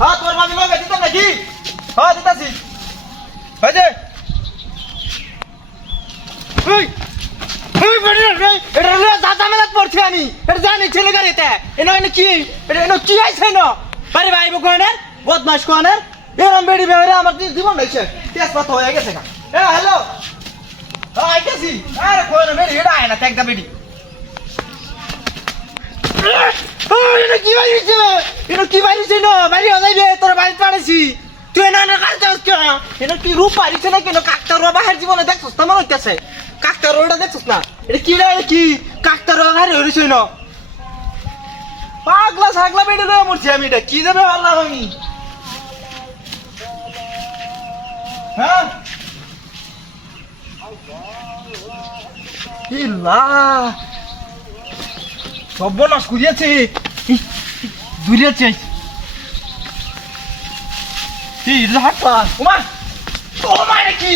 হ্যাঁ তোর মাঝে লগে দিতাম নাকি হ্যাঁ দিতাছি হয় যে ওই ওই বড় রে এটা রে দাদা মেলাত পড়ছি আমি এটা জানি ছেলে গাড়িতে এনে কি এটা কি আইছে না আরে ভাই বকনের বদমাশ কোনের এরম বেড়ি বেড়ে আমার জীবন হইছে তেজপাত হয়ে গেছে না এ হ্যালো হ্যাঁ আইতাছি আরে কোন বেড়ি এটা আয় না একটা বেড়ি এটা কি বাইরিছে এটা কি বাইরিছে না বাইরে যাইবে তোর বাইরে পাড়াইছি তুই না না কাজ যাস কেন এটা কি রূপ পারিছে না কেন কাকতার বাহির জীবনে দেখছস না মনে হইতাছে কাকতার ওটা দেখছস না এটা কি রে কি কাকতার বাহির হইছে না পাগলা ছাগলা বেড়ে লয়ে মরছি আমি এটা কি যাবে আল্লাহ আমি হ্যাঁ ইল্লা সর্বনাশ করিয়াছে দূরিয়াছে এই হাটপা ওমা ওমা কি